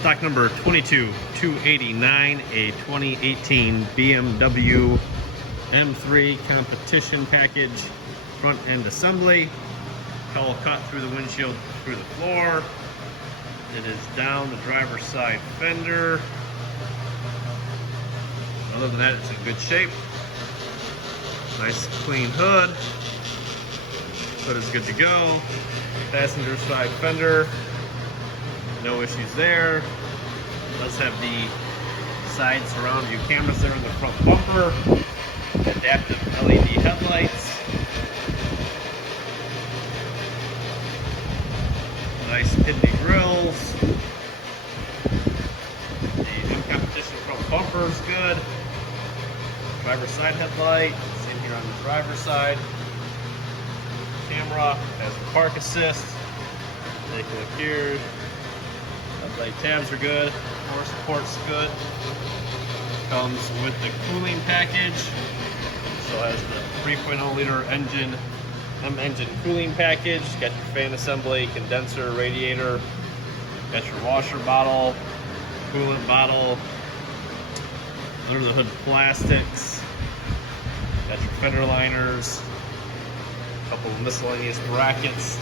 Stock number 22289, a 2018 BMW M3 competition package, front end assembly. Cowle cut through the windshield, through the floor. It is down the driver's side fender. Other than that, it's in good shape. Nice clean hood. Hood is good to go. Passenger side fender, no issues there. Does have the side surround view cameras there in the front bumper. Adaptive LED headlights. Nice kidney grills. The new competition front bumper is good. Driver's side headlight. It's in here on the driver's side. Camera has a park assist. Take a look here. Headlight tabs are good. Door support's good. Comes with the cooling package. So has the 3.0 liter engine, M-engine cooling package. Got your fan assembly, condenser, radiator. Got your washer bottle, coolant bottle. Under the hood plastics. Got your fender liners. A couple of miscellaneous brackets.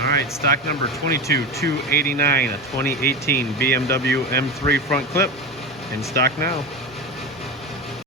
Alright, stock number 22289, a 2018 BMW M3 front clip, in stock now.